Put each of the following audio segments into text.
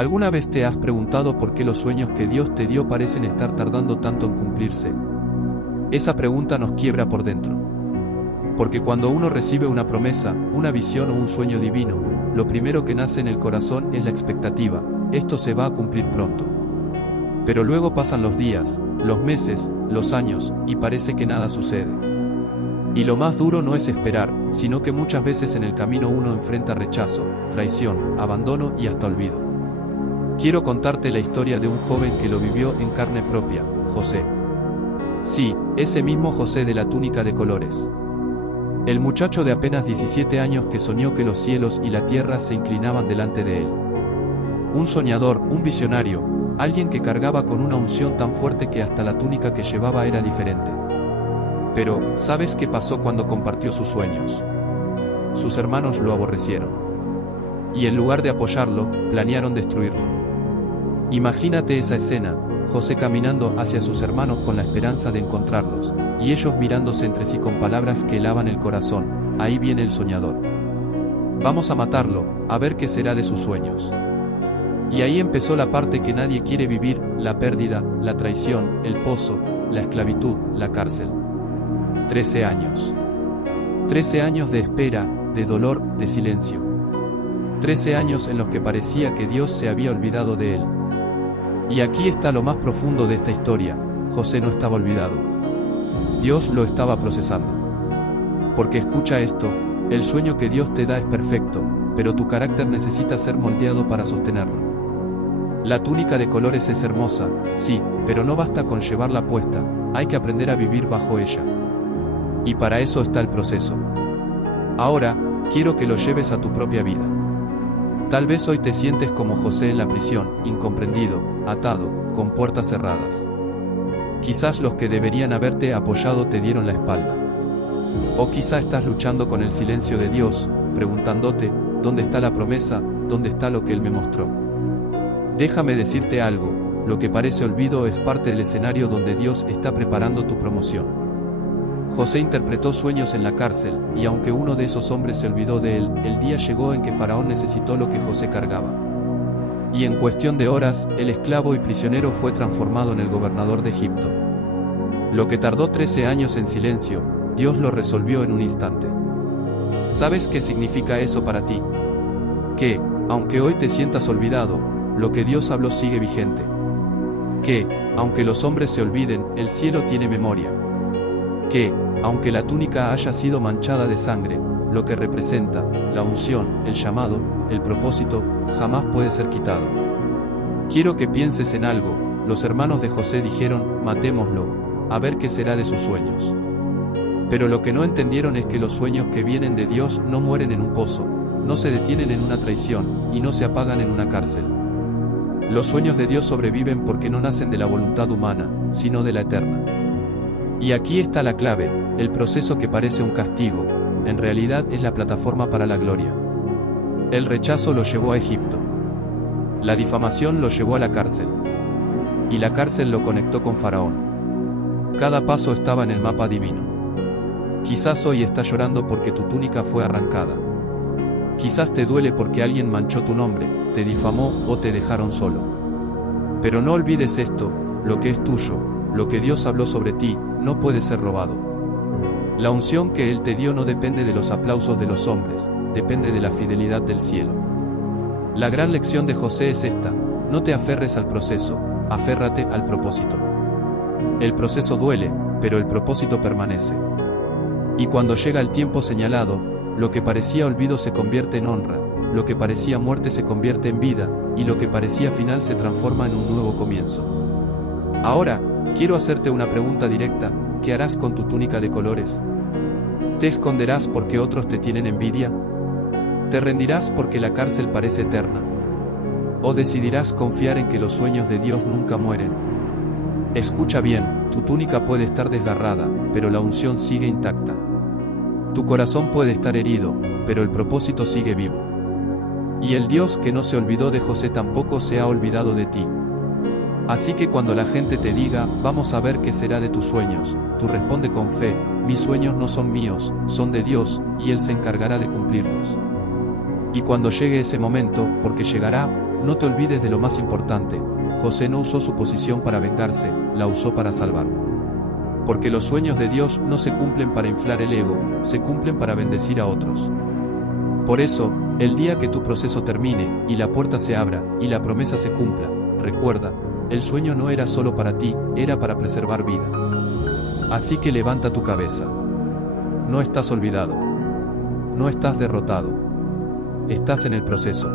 ¿Alguna vez te has preguntado por qué los sueños que Dios te dio parecen estar tardando tanto en cumplirse? Esa pregunta nos quiebra por dentro. Porque cuando uno recibe una promesa, una visión o un sueño divino, lo primero que nace en el corazón es la expectativa: esto se va a cumplir pronto. Pero luego pasan los días, los meses, los años, y parece que nada sucede. Y lo más duro no es esperar, sino que muchas veces en el camino uno enfrenta rechazo, traición, abandono y hasta olvido. Quiero contarte la historia de un joven que lo vivió en carne propia, José. Sí, ese mismo José de la túnica de colores. El muchacho de apenas 17 años que soñó que los cielos y la tierra se inclinaban delante de él. Un soñador, un visionario, alguien que cargaba con una unción tan fuerte que hasta la túnica que llevaba era diferente. Pero, ¿sabes qué pasó cuando compartió sus sueños? Sus hermanos lo aborrecieron. Y en lugar de apoyarlo, planearon destruirlo. Imagínate esa escena, José caminando hacia sus hermanos con la esperanza de encontrarlos, y ellos mirándose entre sí con palabras que helaban el corazón: ahí viene el soñador. Vamos a matarlo, a ver qué será de sus sueños. Y ahí empezó la parte que nadie quiere vivir: la pérdida, la traición, el pozo, la esclavitud, la cárcel. 13 años. 13 años de espera, de dolor, de silencio. 13 años en los que parecía que Dios se había olvidado de él. Y aquí está lo más profundo de esta historia: José no estaba olvidado. Dios lo estaba procesando. Porque escucha esto, el sueño que Dios te da es perfecto, pero tu carácter necesita ser moldeado para sostenerlo. La túnica de colores es hermosa, sí, pero no basta con llevarla puesta, hay que aprender a vivir bajo ella. Y para eso está el proceso. Ahora, quiero que lo lleves a tu propia vida. Tal vez hoy te sientes como José en la prisión, incomprendido, atado, con puertas cerradas. Quizás los que deberían haberte apoyado te dieron la espalda. O quizá estás luchando con el silencio de Dios, preguntándote: ¿dónde está la promesa? ¿Dónde está lo que Él me mostró? Déjame decirte algo: lo que parece olvido es parte del escenario donde Dios está preparando tu promoción. José interpretó sueños en la cárcel, y aunque uno de esos hombres se olvidó de él, el día llegó en que Faraón necesitó lo que José cargaba. Y en cuestión de horas, el esclavo y prisionero fue transformado en el gobernador de Egipto. Lo que tardó 13 años en silencio, Dios lo resolvió en un instante. ¿Sabes qué significa eso para ti? Que, aunque hoy te sientas olvidado, lo que Dios habló sigue vigente. Que, aunque los hombres se olviden, el cielo tiene memoria. Que, aunque la túnica haya sido manchada de sangre, lo que representa, la unción, el llamado, el propósito, jamás puede ser quitado. Quiero que pienses en algo: los hermanos de José dijeron: matémoslo, a ver qué será de sus sueños. Pero lo que no entendieron es que los sueños que vienen de Dios no mueren en un pozo, no se detienen en una traición, y no se apagan en una cárcel. Los sueños de Dios sobreviven porque no nacen de la voluntad humana, sino de la eterna. Y aquí está la clave: el proceso que parece un castigo, en realidad es la plataforma para la gloria. El rechazo lo llevó a Egipto. La difamación lo llevó a la cárcel. Y la cárcel lo conectó con Faraón. Cada paso estaba en el mapa divino. Quizás hoy estás llorando porque tu túnica fue arrancada. Quizás te duele porque alguien manchó tu nombre, te difamó o te dejaron solo. Pero no olvides esto: lo que es tuyo, lo que Dios habló sobre ti, no puede ser robado. La unción que Él te dio no depende de los aplausos de los hombres, depende de la fidelidad del cielo. La gran lección de José es esta: no te aferres al proceso, aférrate al propósito. El proceso duele, pero el propósito permanece. Y cuando llega el tiempo señalado, lo que parecía olvido se convierte en honra, lo que parecía muerte se convierte en vida, y lo que parecía final se transforma en un nuevo comienzo. Ahora, quiero hacerte una pregunta directa: ¿qué harás con tu túnica de colores? ¿Te esconderás porque otros te tienen envidia? ¿Te rendirás porque la cárcel parece eterna? ¿O decidirás confiar en que los sueños de Dios nunca mueren? Escucha bien: tu túnica puede estar desgarrada, pero la unción sigue intacta. Tu corazón puede estar herido, pero el propósito sigue vivo. Y el Dios que no se olvidó de José tampoco se ha olvidado de ti. Así que cuando la gente te diga: vamos a ver qué será de tus sueños, tú responde con fe: mis sueños no son míos, son de Dios, y Él se encargará de cumplirlos. Y cuando llegue ese momento, porque llegará, no te olvides de lo más importante: José no usó su posición para vengarse, la usó para salvar. Porque los sueños de Dios no se cumplen para inflar el ego, se cumplen para bendecir a otros. Por eso, el día que tu proceso termine, y la puerta se abra, y la promesa se cumpla, recuerda, el sueño no era solo para ti, era para preservar vida. Así que levanta tu cabeza. No estás olvidado. No estás derrotado. Estás en el proceso.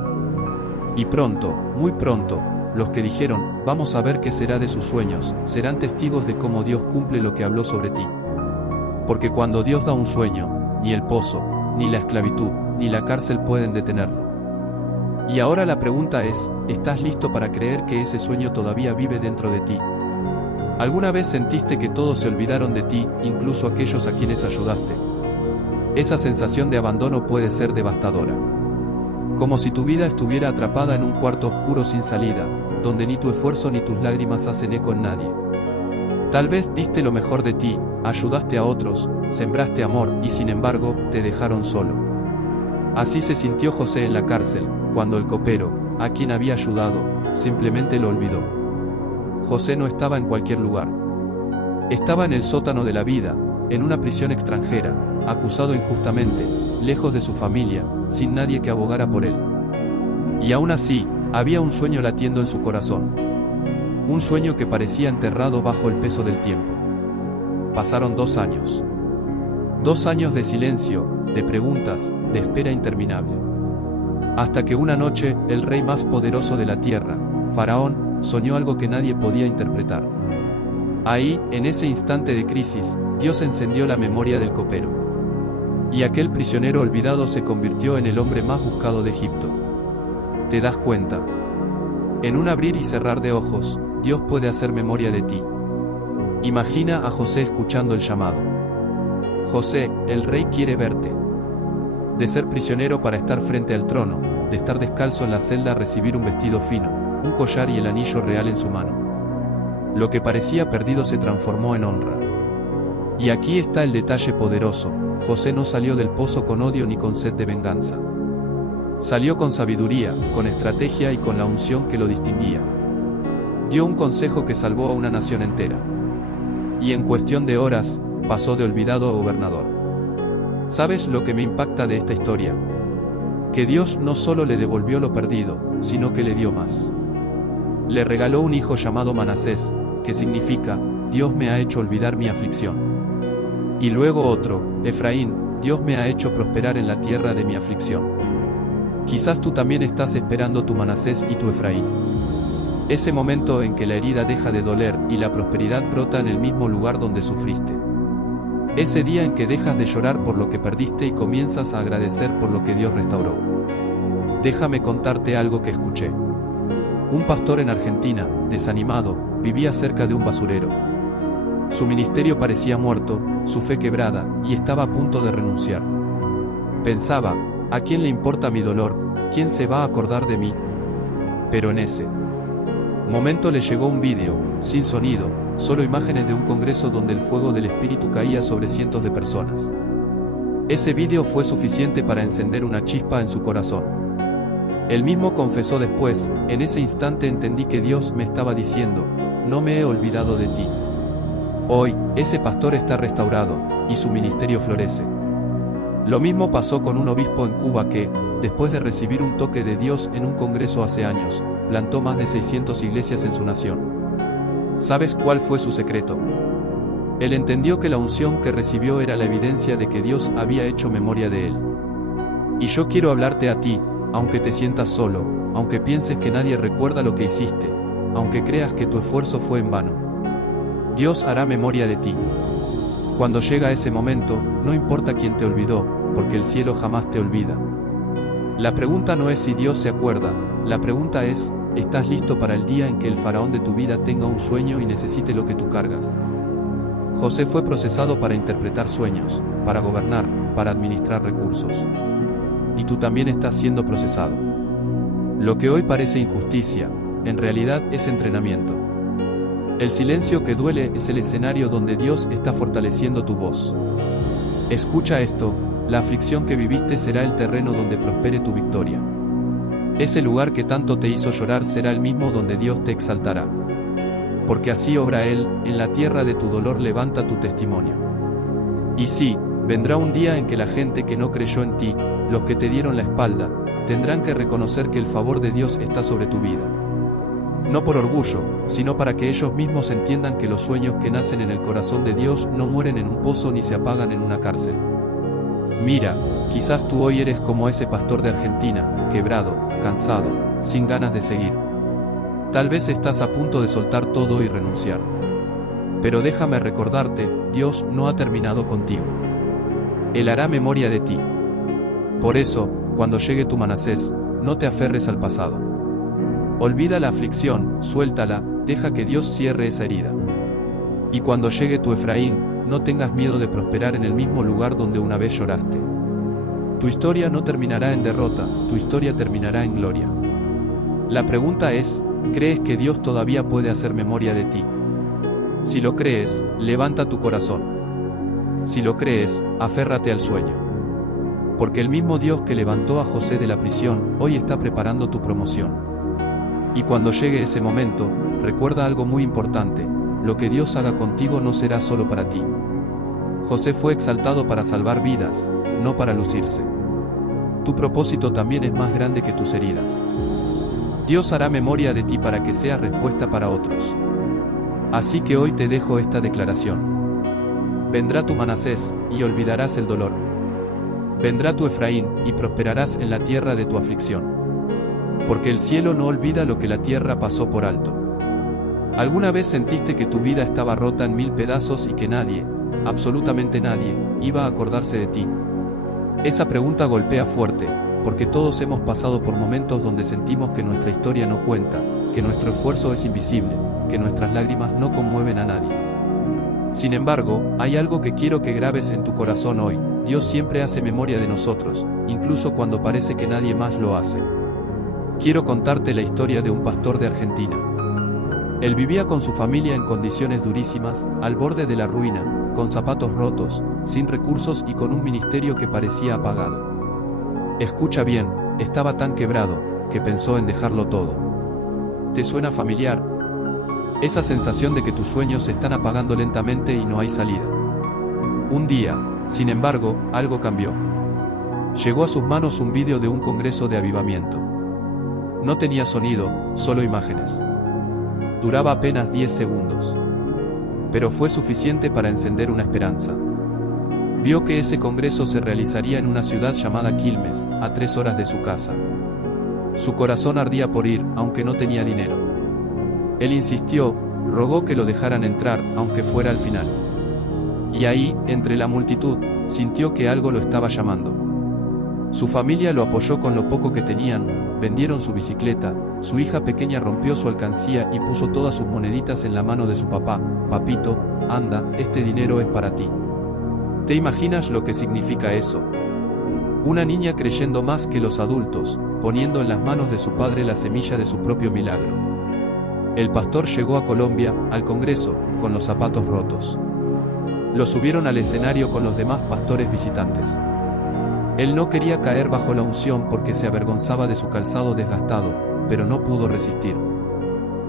Y pronto, muy pronto, los que dijeron, vamos a ver qué será de sus sueños, serán testigos de cómo Dios cumple lo que habló sobre ti. Porque cuando Dios da un sueño, ni el pozo, ni la esclavitud, ni la cárcel pueden detenerlo. Y ahora la pregunta es, ¿estás listo para creer que ese sueño todavía vive dentro de ti? ¿Alguna vez sentiste que todos se olvidaron de ti, incluso aquellos a quienes ayudaste? Esa sensación de abandono puede ser devastadora. Como si tu vida estuviera atrapada en un cuarto oscuro sin salida, donde ni tu esfuerzo ni tus lágrimas hacen eco en nadie. Tal vez diste lo mejor de ti, ayudaste a otros, sembraste amor, y sin embargo, te dejaron solo. Así se sintió José en la cárcel, cuando el copero, a quien había ayudado, simplemente lo olvidó. José no estaba en cualquier lugar. Estaba en el sótano de la vida, en una prisión extranjera, acusado injustamente, lejos de su familia, sin nadie que abogara por él. Y aún así, había un sueño latiendo en su corazón. Un sueño que parecía enterrado bajo el peso del tiempo. Pasaron 2 años. 2 años de silencio, de preguntas, de espera interminable. Hasta que una noche, el rey más poderoso de la tierra, Faraón, soñó algo que nadie podía interpretar. Ahí, en ese instante de crisis, Dios encendió la memoria del copero. Y aquel prisionero olvidado se convirtió en el hombre más buscado de Egipto. ¿Te das cuenta? En un abrir y cerrar de ojos, Dios puede hacer memoria de ti. Imagina a José escuchando el llamado. José, el rey quiere verte. De ser prisionero para estar frente al trono, de estar descalzo en la celda a recibir un vestido fino, un collar y el anillo real en su mano. Lo que parecía perdido se transformó en honra. Y aquí está el detalle poderoso: José no salió del pozo con odio ni con sed de venganza. Salió con sabiduría, con estrategia y con la unción que lo distinguía. Dio un consejo que salvó a una nación entera. Y en cuestión de horas, pasó de olvidado a gobernador. ¿Sabes lo que me impacta de esta historia? Que Dios no solo le devolvió lo perdido, sino que le dio más. Le regaló un hijo llamado Manasés, que significa, Dios me ha hecho olvidar mi aflicción. Y luego otro, Efraín, Dios me ha hecho prosperar en la tierra de mi aflicción. Quizás tú también estás esperando tu Manasés y tu Efraín. Ese momento en que la herida deja de doler y la prosperidad brota en el mismo lugar donde sufriste. Ese día en que dejas de llorar por lo que perdiste y comienzas a agradecer por lo que Dios restauró. Déjame contarte algo que escuché. Un pastor en Argentina, desanimado, vivía cerca de un basurero. Su ministerio parecía muerto, su fe quebrada, y estaba a punto de renunciar. Pensaba, ¿a quién le importa mi dolor? ¿Quién se va a acordar de mí? Pero en ese momento le llegó un vídeo, sin sonido, solo imágenes de un congreso donde el fuego del Espíritu caía sobre cientos de personas. Ese vídeo fue suficiente para encender una chispa en su corazón. Él mismo confesó después: en ese instante entendí que Dios me estaba diciendo, no me he olvidado de ti. Hoy, ese pastor está restaurado, y su ministerio florece. Lo mismo pasó con un obispo en Cuba que, después de recibir un toque de Dios en un congreso hace años, plantó más de 600 iglesias en su nación. ¿Sabes cuál fue su secreto? Él entendió que la unción que recibió era la evidencia de que Dios había hecho memoria de él. Y yo quiero hablarte a ti, aunque te sientas solo, aunque pienses que nadie recuerda lo que hiciste, aunque creas que tu esfuerzo fue en vano. Dios hará memoria de ti. Cuando llega ese momento, no importa quién te olvidó, porque el cielo jamás te olvida. La pregunta no es si Dios se acuerda, la pregunta es, ¿estás listo para el día en que el faraón de tu vida tenga un sueño y necesite lo que tú cargas? José fue procesado para interpretar sueños, para gobernar, para administrar recursos. Y tú también estás siendo procesado. Lo que hoy parece injusticia, en realidad es entrenamiento. El silencio que duele es el escenario donde Dios está fortaleciendo tu voz. Escucha esto: la aflicción que viviste será el terreno donde prospere tu victoria. Ese lugar que tanto te hizo llorar será el mismo donde Dios te exaltará. Porque así obra Él, en la tierra de tu dolor levanta tu testimonio. Y sí, vendrá un día en que la gente que no creyó en ti, los que te dieron la espalda, tendrán que reconocer que el favor de Dios está sobre tu vida. No por orgullo, sino para que ellos mismos entiendan que los sueños que nacen en el corazón de Dios no mueren en un pozo ni se apagan en una cárcel. Mira, quizás tú hoy eres como ese pastor de Argentina, quebrado, cansado, sin ganas de seguir. Tal vez estás a punto de soltar todo y renunciar. Pero déjame recordarte, Dios no ha terminado contigo. Él hará memoria de ti. Por eso, cuando llegue tu Manasés, no te aferres al pasado. Olvida la aflicción, suéltala, deja que Dios cierre esa herida. Y cuando llegue tu Efraín, no tengas miedo de prosperar en el mismo lugar donde una vez lloraste. Tu historia no terminará en derrota, tu historia terminará en gloria. La pregunta es, ¿crees que Dios todavía puede hacer memoria de ti? Si lo crees, levanta tu corazón. Si lo crees, aférrate al sueño. Porque el mismo Dios que levantó a José de la prisión, hoy está preparando tu promoción. Y cuando llegue ese momento, recuerda algo muy importante, lo que Dios haga contigo no será solo para ti. José fue exaltado para salvar vidas, no para lucirse. Tu propósito también es más grande que tus heridas. Dios hará memoria de ti para que seas respuesta para otros. Así que hoy te dejo esta declaración. Vendrá tu Manasés, y olvidarás el dolor. Vendrá tu Efraín, y prosperarás en la tierra de tu aflicción. Porque el cielo no olvida lo que la tierra pasó por alto. ¿Alguna vez sentiste que tu vida estaba rota en 1000 pedazos y que nadie, absolutamente nadie, iba a acordarse de ti? Esa pregunta golpea fuerte, porque todos hemos pasado por momentos donde sentimos que nuestra historia no cuenta, que nuestro esfuerzo es invisible, que nuestras lágrimas no conmueven a nadie. Sin embargo, hay algo que quiero que grabes en tu corazón hoy: Dios siempre hace memoria de nosotros, incluso cuando parece que nadie más lo hace. Quiero contarte la historia de un pastor de Argentina. Él vivía con su familia en condiciones durísimas, al borde de la ruina, con zapatos rotos, sin recursos y con un ministerio que parecía apagado. Escucha bien, estaba tan quebrado, que pensó en dejarlo todo. ¿Te suena familiar? Esa sensación de que tus sueños se están apagando lentamente y no hay salida. Un día, sin embargo, algo cambió. Llegó a sus manos un vídeo de un congreso de avivamiento. No tenía sonido, solo imágenes. Duraba apenas 10 segundos. Pero fue suficiente para encender una esperanza. Vio que ese congreso se realizaría en una ciudad llamada Quilmes, a 3 horas de su casa. Su corazón ardía por ir, aunque no tenía dinero. Él insistió, rogó que lo dejaran entrar, aunque fuera al final. Y ahí, entre la multitud, sintió que algo lo estaba llamando. Su familia lo apoyó con lo poco que tenían, vendieron su bicicleta, su hija pequeña rompió su alcancía y puso todas sus moneditas en la mano de su papá. Papito, anda, este dinero es para ti. ¿Te imaginas lo que significa eso? Una niña creyendo más que los adultos, poniendo en las manos de su padre la semilla de su propio milagro. El pastor llegó a Colombia, al Congreso, con los zapatos rotos. Lo subieron al escenario con los demás pastores visitantes. Él no quería caer bajo la unción porque se avergonzaba de su calzado desgastado, pero no pudo resistir.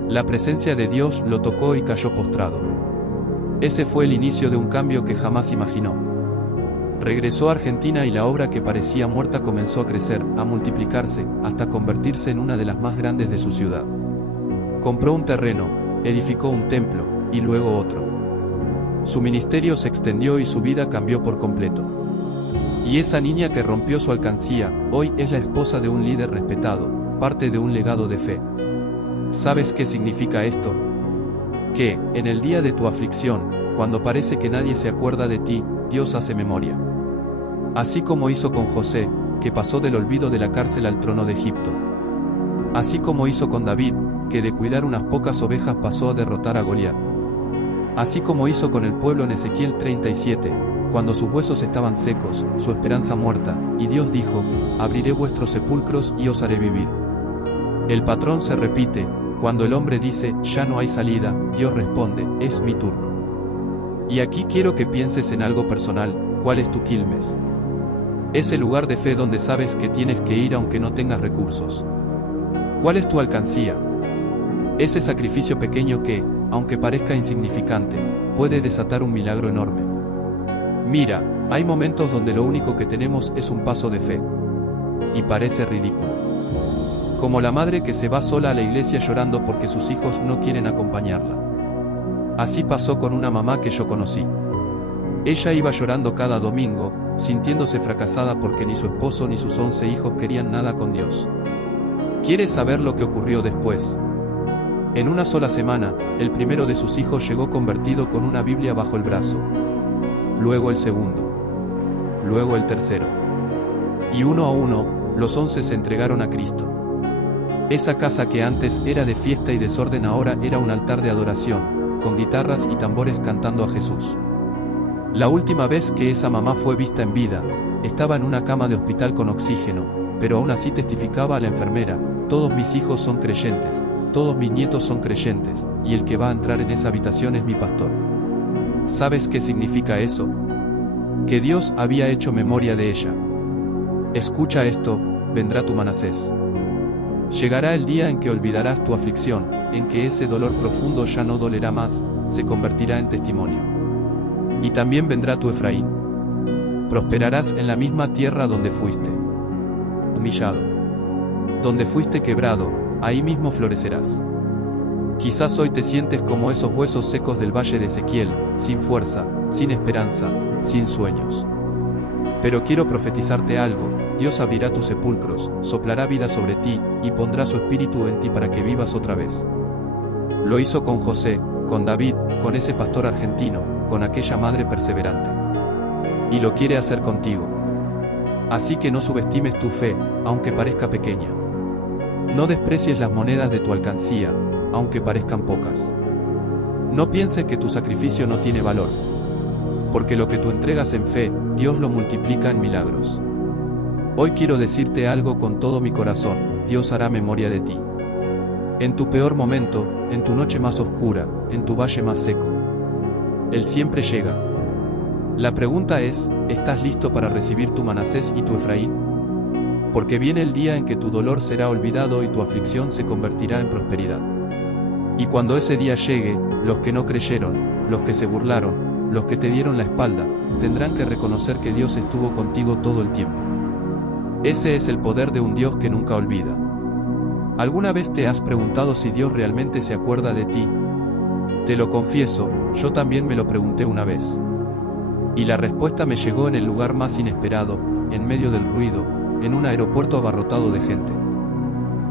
La presencia de Dios lo tocó y cayó postrado. Ese fue el inicio de un cambio que jamás imaginó. Regresó a Argentina y la obra que parecía muerta comenzó a crecer, a multiplicarse, hasta convertirse en una de las más grandes de su ciudad. Compró un terreno, edificó un templo, y luego otro. Su ministerio se extendió y su vida cambió por completo. Y esa niña que rompió su alcancía, hoy es la esposa de un líder respetado, parte de un legado de fe. ¿Sabes qué significa esto? Que, en el día de tu aflicción, cuando parece que nadie se acuerda de ti, Dios hace memoria. Así como hizo con José, que pasó del olvido de la cárcel al trono de Egipto. Así como hizo con David, que de cuidar unas pocas ovejas pasó a derrotar a Goliat. Así como hizo con el pueblo en Ezequiel 37, cuando sus huesos estaban secos, su esperanza muerta, y Dios dijo, abriré vuestros sepulcros y os haré vivir. El patrón se repite, cuando el hombre dice, ya no hay salida, Dios responde, es mi turno. Y aquí quiero que pienses en algo personal, ¿cuál es tu Quilmes? Ese lugar de fe donde sabes que tienes que ir aunque no tengas recursos. ¿Cuál es tu alcancía? Ese sacrificio pequeño que, aunque parezca insignificante, puede desatar un milagro enorme. Mira, hay momentos donde lo único que tenemos es un paso de fe. Y parece ridículo. Como la madre que se va sola a la iglesia llorando porque sus hijos no quieren acompañarla. Así pasó con una mamá que yo conocí. Ella iba llorando cada domingo, sintiéndose fracasada porque ni su esposo ni sus 11 hijos querían nada con Dios. ¿Quieres saber lo que ocurrió después? En una sola semana, el primero de sus hijos llegó convertido con una Biblia bajo el brazo. Luego el segundo. Luego el tercero. Y uno a uno, los 11 se entregaron a Cristo. Esa casa que antes era de fiesta y desorden ahora era un altar de adoración, con guitarras y tambores cantando a Jesús. La última vez que esa mamá fue vista en vida, estaba en una cama de hospital con oxígeno, pero aún así testificaba a la enfermera: todos mis hijos son creyentes, todos mis nietos son creyentes, y el que va a entrar en esa habitación es mi pastor. ¿Sabes qué significa eso? Que Dios había hecho memoria de ella. Escucha esto, vendrá tu Manasés. Llegará el día en que olvidarás tu aflicción, en que ese dolor profundo ya no dolerá más, se convertirá en testimonio. Y también vendrá tu Efraín. Prosperarás en la misma tierra donde fuiste humillado, donde fuiste quebrado, ahí mismo florecerás. Quizás hoy te sientes como esos huesos secos del valle de Ezequiel, sin fuerza, sin esperanza, sin sueños. Pero quiero profetizarte algo: Dios abrirá tus sepulcros, soplará vida sobre ti, y pondrá su espíritu en ti para que vivas otra vez. Lo hizo con José, con David, con ese pastor argentino, con aquella madre perseverante. Y lo quiere hacer contigo. Así que no subestimes tu fe, aunque parezca pequeña. No desprecies las monedas de tu alcancía, aunque parezcan pocas. No pienses que tu sacrificio no tiene valor. Porque lo que tú entregas en fe, Dios lo multiplica en milagros. Hoy quiero decirte algo con todo mi corazón: Dios hará memoria de ti. En tu peor momento, en tu noche más oscura, en tu valle más seco. Él siempre llega. La pregunta es: ¿estás listo para recibir tu Manasés y tu Efraín? Porque viene el día en que tu dolor será olvidado y tu aflicción se convertirá en prosperidad. Y cuando ese día llegue, los que no creyeron, los que se burlaron, los que te dieron la espalda, tendrán que reconocer que Dios estuvo contigo todo el tiempo. Ese es el poder de un Dios que nunca olvida. ¿Alguna vez te has preguntado si Dios realmente se acuerda de ti? Te lo confieso, yo también me lo pregunté una vez. Y la respuesta me llegó en el lugar más inesperado, en medio del ruido, en un aeropuerto abarrotado de gente.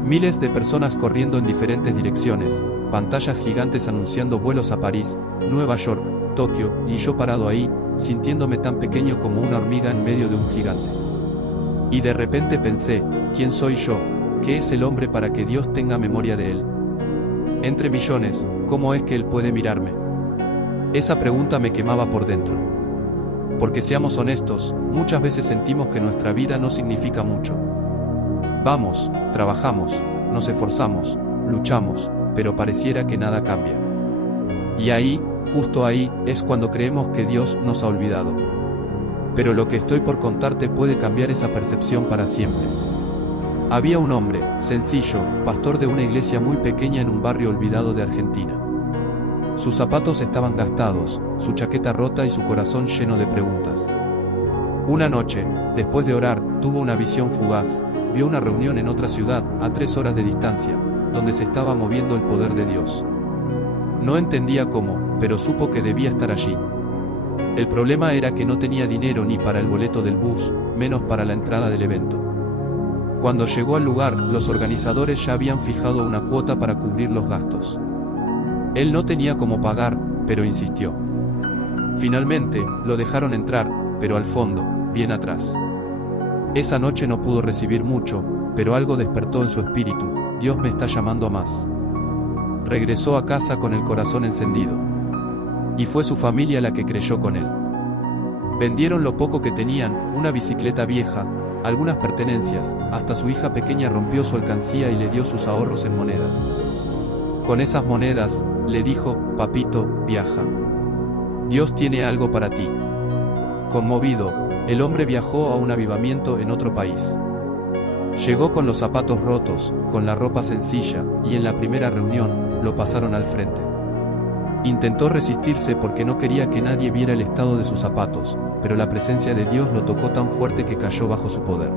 Miles de personas corriendo en diferentes direcciones, pantallas gigantes anunciando vuelos a París, Nueva York, Tokio, y yo parado ahí, sintiéndome tan pequeño como una hormiga en medio de un gigante. Y de repente pensé: ¿quién soy yo? ¿Qué es el hombre para que Dios tenga memoria de él? Entre millones, ¿cómo es que él puede mirarme? Esa pregunta me quemaba por dentro. Porque seamos honestos, muchas veces sentimos que nuestra vida no significa mucho. Vamos, trabajamos, nos esforzamos, luchamos, pero pareciera que nada cambia. Y ahí, justo ahí, es cuando creemos que Dios nos ha olvidado. Pero lo que estoy por contarte puede cambiar esa percepción para siempre. Había un hombre, sencillo, pastor de una iglesia muy pequeña en un barrio olvidado de Argentina. Sus zapatos estaban gastados, su chaqueta rota y su corazón lleno de preguntas. Una noche, después de orar, tuvo una visión fugaz. Vio una reunión en otra ciudad, a 3 horas de distancia, donde se estaba moviendo el poder de Dios. No entendía cómo, pero supo que debía estar allí. El problema era que no tenía dinero ni para el boleto del bus, menos para la entrada del evento. Cuando llegó al lugar, los organizadores ya habían fijado una cuota para cubrir los gastos. Él no tenía cómo pagar, pero insistió. Finalmente, lo dejaron entrar, pero al fondo, bien atrás. Esa noche no pudo recibir mucho, pero algo despertó en su espíritu: Dios me está llamando a más. Regresó a casa con el corazón encendido. Y fue su familia la que creyó con él. Vendieron lo poco que tenían, una bicicleta vieja, algunas pertenencias, hasta su hija pequeña rompió su alcancía y le dio sus ahorros en monedas. Con esas monedas, le dijo: papito, viaja. Dios tiene algo para ti. Conmovido, el hombre viajó a un avivamiento en otro país. Llegó con los zapatos rotos, con la ropa sencilla, y en la primera reunión, lo pasaron al frente. Intentó resistirse porque no quería que nadie viera el estado de sus zapatos, pero la presencia de Dios lo tocó tan fuerte que cayó bajo su poder.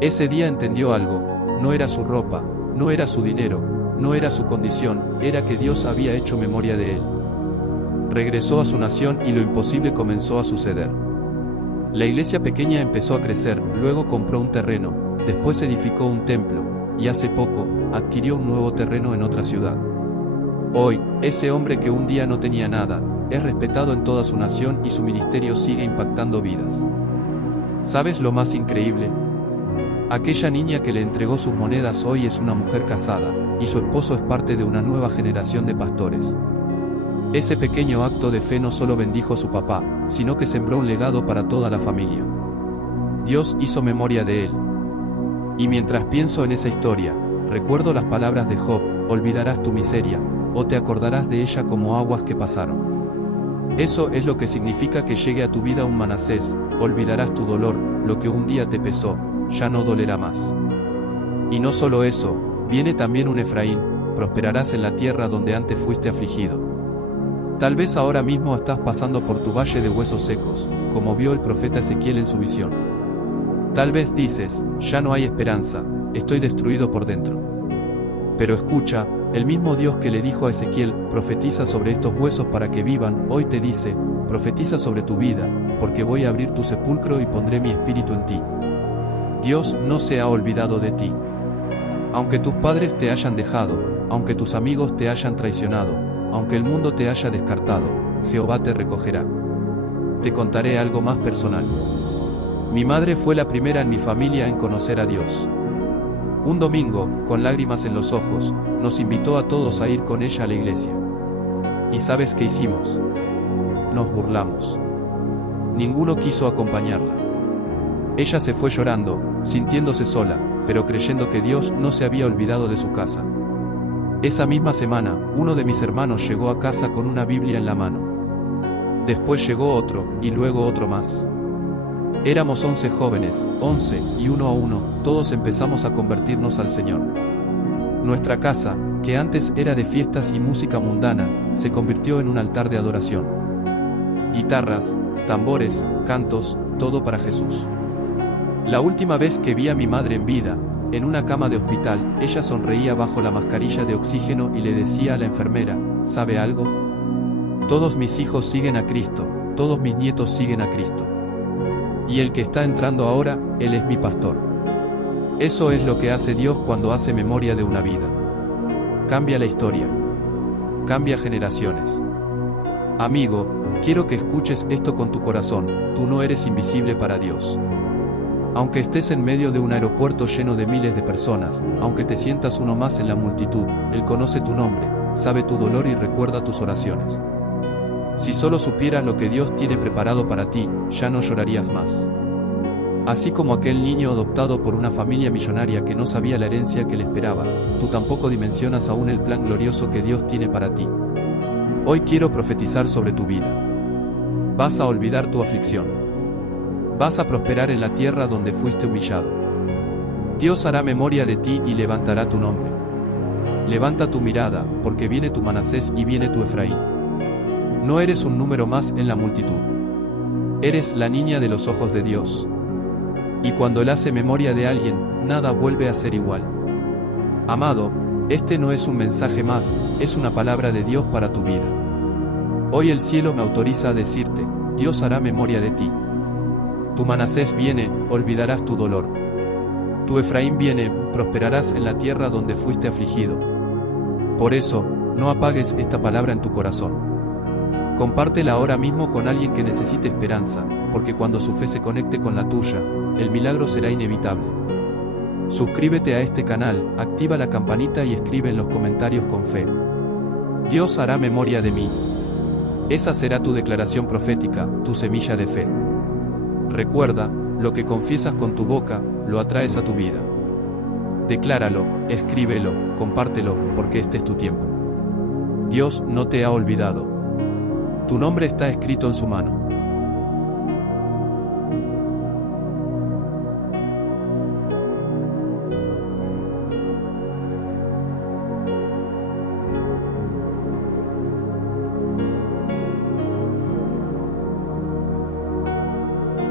Ese día entendió algo: no era su ropa, no era su dinero, no era su condición, era que Dios había hecho memoria de él. Regresó a su nación y lo imposible comenzó a suceder. La iglesia pequeña empezó a crecer, luego compró un terreno, después edificó un templo, y hace poco, adquirió un nuevo terreno en otra ciudad. Hoy, ese hombre que un día no tenía nada, es respetado en toda su nación y su ministerio sigue impactando vidas. ¿Sabes lo más increíble? Aquella niña que le entregó sus monedas hoy es una mujer casada, y su esposo es parte de una nueva generación de pastores. Ese pequeño acto de fe no solo bendijo a su papá, sino que sembró un legado para toda la familia. Dios hizo memoria de él. Y mientras pienso en esa historia, recuerdo las palabras de Job: olvidarás tu miseria, o te acordarás de ella como aguas que pasaron. Eso es lo que significa que llegue a tu vida un Manasés: olvidarás tu dolor, lo que un día te pesó, ya no dolerá más. Y no solo eso, viene también un Efraín: prosperarás en la tierra donde antes fuiste afligido. Tal vez ahora mismo estás pasando por tu valle de huesos secos, como vio el profeta Ezequiel en su visión. Tal vez dices: ya no hay esperanza, estoy destruido por dentro. Pero escucha, el mismo Dios que le dijo a Ezequiel: profetiza sobre estos huesos para que vivan, hoy te dice: profetiza sobre tu vida, porque voy a abrir tu sepulcro y pondré mi espíritu en ti. Dios no se ha olvidado de ti. Aunque tus padres te hayan dejado, aunque tus amigos te hayan traicionado, aunque el mundo te haya descartado, Jehová te recogerá. Te contaré algo más personal. Mi madre fue la primera en mi familia en conocer a Dios. Un domingo, con lágrimas en los ojos, nos invitó a todos a ir con ella a la iglesia. ¿Y sabes qué hicimos? Nos burlamos. Ninguno quiso acompañarla. Ella se fue llorando, sintiéndose sola, pero creyendo que Dios no se había olvidado de su casa. Esa misma semana, uno de mis hermanos llegó a casa con una Biblia en la mano. Después llegó otro, y luego otro más. Éramos 11 jóvenes, 11, y uno a uno, todos empezamos a convertirnos al Señor. Nuestra casa, que antes era de fiestas y música mundana, se convirtió en un altar de adoración. Guitarras, tambores, cantos, todo para Jesús. La última vez que vi a mi madre en vida, en una cama de hospital, ella sonreía bajo la mascarilla de oxígeno y le decía a la enfermera: ¿sabe algo? Todos mis hijos siguen a Cristo, todos mis nietos siguen a Cristo. Y el que está entrando ahora, Él es mi pastor. Eso es lo que hace Dios cuando hace memoria de una vida. Cambia la historia. Cambia generaciones. Amigo, quiero que escuches esto con tu corazón: tú no eres invisible para Dios. Aunque estés en medio de un aeropuerto lleno de miles de personas, aunque te sientas uno más en la multitud, Él conoce tu nombre, sabe tu dolor y recuerda tus oraciones. Si solo supieras lo que Dios tiene preparado para ti, ya no llorarías más. Así como aquel niño adoptado por una familia millonaria que no sabía la herencia que le esperaba, tú tampoco dimensionas aún el plan glorioso que Dios tiene para ti. Hoy quiero profetizar sobre tu vida. Vas a olvidar tu aflicción. Vas a prosperar en la tierra donde fuiste humillado. Dios hará memoria de ti y levantará tu nombre. Levanta tu mirada, porque viene tu Manasés y viene tu Efraín. No eres un número más en la multitud. Eres la niña de los ojos de Dios. Y cuando Él hace memoria de alguien, nada vuelve a ser igual. Amado, este no es un mensaje más, es una palabra de Dios para tu vida. Hoy el cielo me autoriza a decirte: Dios hará memoria de ti. Tu Manasés viene, olvidarás tu dolor. Tu Efraín viene, prosperarás en la tierra donde fuiste afligido. Por eso, no apagues esta palabra en tu corazón. Compártela ahora mismo con alguien que necesite esperanza, porque cuando su fe se conecte con la tuya, el milagro será inevitable. Suscríbete a este canal, activa la campanita y escribe en los comentarios con fe: Dios hará memoria de mí. Esa será tu declaración profética, tu semilla de fe. Recuerda, lo que confiesas con tu boca, lo atraes a tu vida. Decláralo, escríbelo, compártelo, porque este es tu tiempo. Dios no te ha olvidado. Tu nombre está escrito en su mano.